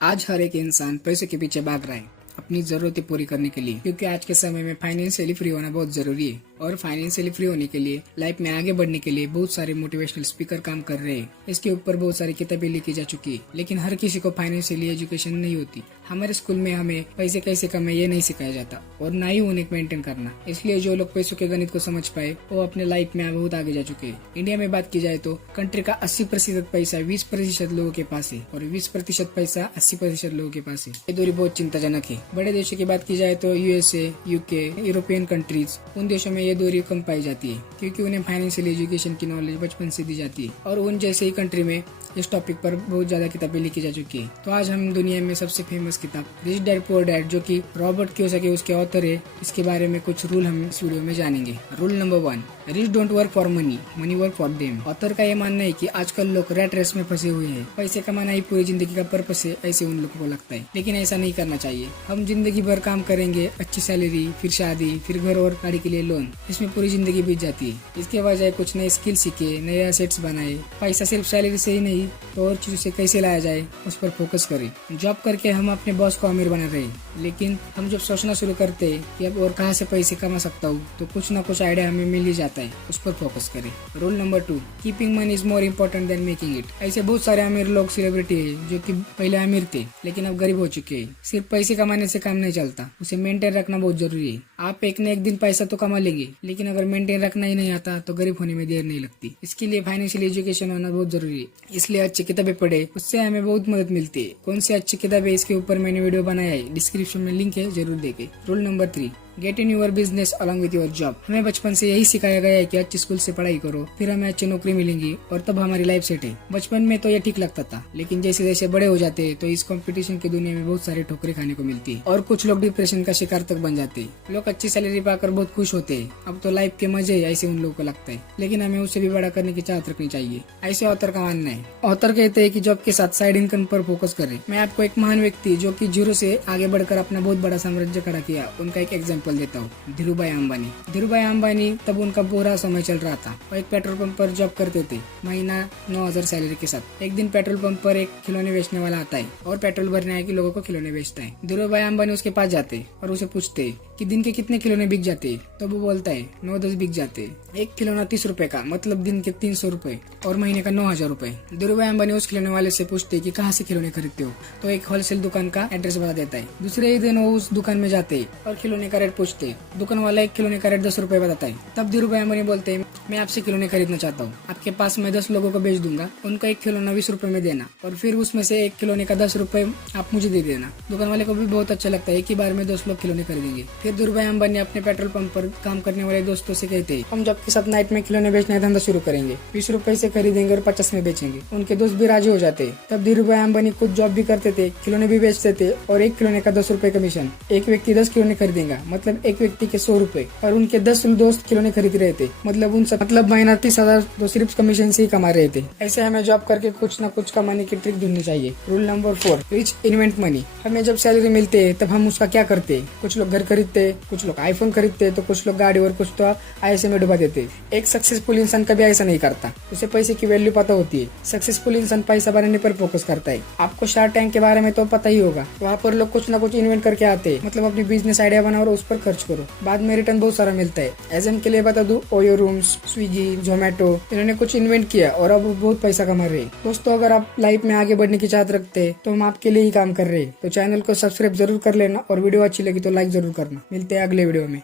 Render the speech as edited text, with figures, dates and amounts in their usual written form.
आज हर एक इंसान पैसे के पीछे भाग रहा है अपनी जरूरतें पूरी करने के लिए, क्योंकि आज के समय में फाइनेंशियली फ्री होना बहुत जरूरी है। और फाइनेंशियली फ्री होने के लिए, लाइफ में आगे बढ़ने के लिए बहुत सारे मोटिवेशनल स्पीकर काम कर रहे हैं। इसके ऊपर बहुत सारी किताबें लिखी जा चुकी है, लेकिन हर किसी को फाइनेंशियली एजुकेशन नहीं होती। हमारे स्कूल में हमें पैसे कैसे कमाए ये नहीं सिखाया जाता, और ना ही उन्हें मेंटेन करना। इसलिए जो लोग पैसों के गणित को समझ पाए वो अपने लाइफ में बहुत आगे जा चुके हैं। इंडिया में बात की जाए तो कंट्री का 80% पैसा 20% लोगों के पास है, और 20% पैसा 80% लोगों के पास है। ये दूरी बहुत चिंताजनक है। बड़े देशों की बात की जाए तो यूएसए, यूके, यूरोपियन कंट्रीज, उन देशों में ये दूरी कम पाई जाती है, क्योंकि उन्हें फाइनेंशियल एजुकेशन की नॉलेज बचपन से दी जाती है। और उन जैसे ही कंट्री में इस टॉपिक पर बहुत ज्यादा किताबें लिखी जा चुकी है। तो आज हम दुनिया में सबसे फेमस किताब रिच डैड पुअर डैड, जो कि रॉबर्ट कियोसाकी उसके ऑथर है, इसके बारे में कुछ रूल हम इस वीडियो में जानेंगे। Rule number 1, rich don't work for money, money work for them. Author का ये मानना है कि आजकल लोग रैट रेस में फंसे हुए हैं। पैसे कमाना ही पूरी जिंदगी का पर्पस है, ऐसे उन लोगों को लगता है, लेकिन ऐसा नहीं करना चाहिए। हम जिंदगी भर काम करेंगे, अच्छी सैलरी, फिर शादी, फिर घर और गाड़ी के लिए लोन, इसमें पूरी जिंदगी बीत जाती है। इसके बजाय कुछ नए स्किल सीखे, नए एसेट्स बनाए। पैसा सिर्फ सैलरी से ही नहीं तो और चीजों से कैसे लाया जाए उस पर फोकस करें। जॉब करके हम अपने बॉस को अमीर बना रहे हैं, लेकिन हम जब सोचना शुरू करते हैं कि अब और कहाँ से पैसे कमा सकता हूँ, तो कुछ ना कुछ आइडिया हमें मिल ही जाता है, उस पर फोकस करें। Rule number 2, keeping money is more important then making it. ऐसे बहुत सारे अमीर लोग सेलिब्रिटी है जो कि पहले अमीर थे लेकिन अब गरीब हो चुके हैं। सिर्फ पैसे कमाने से काम नहीं चलता, उसे मेंटेन रखना बहुत जरूरी है। आप एक न एक दिन पैसा तो कमा लेंगे, लेकिन अगर मेंटेन रखना ही नहीं आता तो गरीब होने में देर नहीं लगती। इसके लिए फाइनेंशियल एजुकेशन होना बहुत जरूरी है। इसलिए अच्छी किताबें पढ़े, उससे हमें बहुत मदद मिलती है। कौन सी अच्छी किताब है इसके ऊपर मैंने वीडियो बनाया है, डिस्क्रिप्शन में लिंक है, जरूर देखें। Rule number 3, get in your business along with your job. हमें बचपन से यही सिखाया गया है कि अच्छी स्कूल से पढ़ाई करो, फिर हमें अच्छी नौकरी मिलेंगी और तब हमारी लाइफ सेट है। बचपन में तो ये ठीक लगता था, लेकिन जैसे जैसे बड़े हो जाते हैं तो इस कंपटीशन की दुनिया में बहुत सारी ठोकरें खाने को मिलती है, और कुछ लोग डिप्रेशन का शिकार तक बन जाते हैं। लोग अच्छी सैलरी पाकर बहुत खुश होते हैं, अब तो लाइफ के मजे ऐसे उन लोगों को लगता है, लेकिन हमें उससे भी बड़ा करने की चाहत रखनी चाहिए, ऐसे ऑथर का मानना है। ऑथर कहते हैं कि जॉब के साथ साइड इनकम पर फोकस करें। मैं आपको एक महान व्यक्ति जो कि जीरो से आगे बढ़कर अपना बहुत बड़ा साम्राज्य खड़ा किया, उनका एक एग्जाम्पल देता हूँ। धीरूभाई अंबानी। धीरूभाई अंबानी तब उनका बुरा समय चल रहा था। वो एक पेट्रोल पंप पर जॉब करते थे, महीना 9,000 सैलरी के साथ। एक दिन पेट्रोल पंप पर एक खिलौने बेचने वाला आता है और पेट्रोल भरने आए कि लोगों को खिलौने बेचता है। धीरूभाई अंबानी उसके पास जाते और उसे पूछते कि दिन के कितने खिलौने बिक जाते, तो वो बोलता है 9-10 बिक जाते। एक खिलौना 30 रुपए का, मतलब दिन के 300 रुपए और महीने का 9,000 रुपए। धीरूभाई अंबानी उस खिलौने वाले से पूछते कि कहाँ से खिलौने खरीदते हो, तो एक होलसेल दुकान का एड्रेस बता देता है। दूसरे ही दिन वो उस दुकान में जाते और खिलौने का रेट पूछते। दुकान वाला एक खिलौने का रेट 10 रुपए बताता है। तब धीरूभाई अंबानी बोलते हैं, मैं आपसे खिलौने खरीदना चाहता हूँ, आपके पास मैं 10 लोगों को बेच दूंगा, उनका एक खिलौना 20 रुपए में देना, और फिर उसमें से एक खिलौने का 10 रुपए आप मुझे दे देना। दुकान वाले को भी बहुत अच्छा लगता है, एक ही बार में 10 लोग खिलौने खरीदेंगे। फिर धीरूभाई अंबानी अपने पेट्रोल पंप पर काम करने वाले दोस्तों से कहते हैं, हम जॉब के साथ नाइट में खिलौने बेचने का धंधा शुरू करेंगे, 20 रुपए से खरीदेंगे और 50 में बेचेंगे। उनके दोस्त भी राजी हो जाते। तब धीरूभाई अंबानी खुद जॉब भी करते थे, खिलौने भी बेचते थे, और एक खिलौने का 10 रुपए कमीशन। एक व्यक्ति 10 खिलौने खरीदेगा, मतलब एक व्यक्ति के 100 रुपए, और उनके 10 दोस्त खिलौने खरीद रहे थे, मतलब उन सब महीना 30,000 तो सिर्फ कमीशन से ही कमा रहे थे। ऐसे हमें जॉब करके कुछ न कुछ कमाने की ट्रिक ढूंढनी चाहिए। Rule number 4, rich invent money. हमें जब सैलरी मिलती है तब हम उसका क्या करते हैं? कुछ लोग घर खरीदते, कुछ लोग आईफोन खरीदते, तो कुछ लोग गाड़ी, और कुछ तो आईएसए में डुबा देते। एक सक्सेसफुल इंसान कभी ऐसा नहीं करता, उसे पैसे की वैल्यू पता होती है। सक्सेसफुल इंसान पैसा बनाने पर फोकस करता है। आपको शार्क टैंक के बारे में तो पता ही होगा, वहाँ पर लोग कुछ न कुछ इन्वेंट करके आते हैं, मतलब अपनी बिजनेस आइडिया बनाओ और उस पर खर्च करो, बाद में रिटर्न बहुत सारा मिलता है। एग्जाम्पल के लिए बता दूं, ओयो रूम्स, स्विगी, जोमेटो, इन्होंने कुछ इन्वेंट किया और अब बहुत पैसा कमा रहे हैं। दोस्तों, अगर आप लाइफ में आगे बढ़ने की चाहत रखते हैं तो हम आपके लिए ही काम कर रहे हैं। तो चैनल को सब्सक्राइब जरूर कर लेना, और वीडियो अच्छी लगी तो लाइक जरूर करना। मिलते हैं अगले वीडियो में।